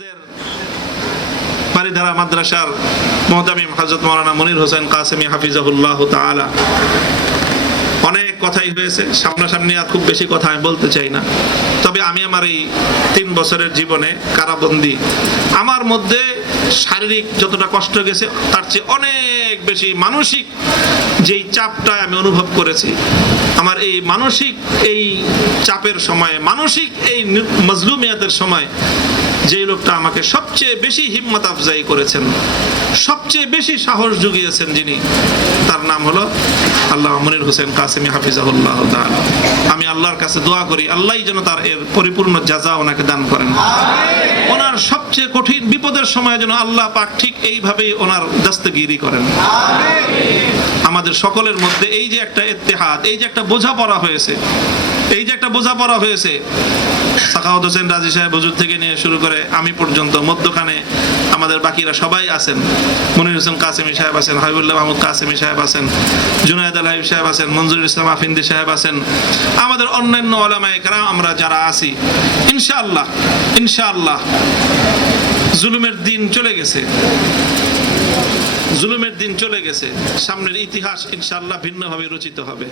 আমাদের বারিধারা মাদ্রাসার মুহতামিম হযরত মাওলানা মনির হোসেন কাসেমি হাফিজাহুল্লাহ তাআলা, অনেক কথাই হয়েছে, সামনাসামনি আর খুব বেশি কথা আমি বলতে চাই না। তবে আমি আমার এই 3 বছরের জীবনে কারাবন্দী, আমার মধ্যে শারীরিক যতটা কষ্ট গেছে তার চেয়ে অনেক বেশি মানসিক যেই চাপটা আমি অনুভব করেছি, আমার এই মানসিক এই চাপের সময়, মানসিক এই মজলুমিয়াতের সময় যেই লোকটা আমাকে সবচেয়ে বেশি হিম্মত আফজাই করেছেন, সবচেয়ে বেশি সাহস জুগিয়েছেন, যিনি, তার নাম হলো আল্লাহ মনির হোসেন কাসেমি হাফিজাহুল্লাহ তাআলা। আমি আল্লাহর কাছে দোয়া করি আল্লাহই যেন তার এর পরিপূর্ণ জাযা ওনাকে দান করেন। ওনার সবচেয়ে কঠিন বিপদের সময় যেন আল্লাহ পাক ঠিক এইভাবেই ওনার দস্তগিরি করেন। আমাদের সকলের মধ্যে এই যে একটা ইত্তেহাদ, এই যে একটা বোঝাপড়া হয়েছে, এই যে একটা বোঝাপড়া হয়েছে, সাখাওয়াত হোসেন রাজি সাহেব হুজুর থেকে নিয়ে শুরু করে আমি পর্যন্ত, মধ্যখানে আমাদের বাকিরা সবাই আছেন, মনির হোসেন কাসেমি সাহেব আছেন, হাবিবুল্লাহ মাহমুদ কাসেমি সাহেব আছেন, জুনায়েদ আল হাবিব সাহেব আছেন, মঞ্জুরুল ইসলাম আফিন্দি সাহেব আছেন, আমাদের অন্যান্য উলামায়ে কেরাম আমরা যারা আছি, ইনশাআল্লাহ ইনশাআল্লাহ জুলুমের দিন চলে গেছে, জুলুমের দিন চলে গেছে, সামনের ইতিহাস ইনশাআল্লাহ ভিন্নভাবে রচিত হবে।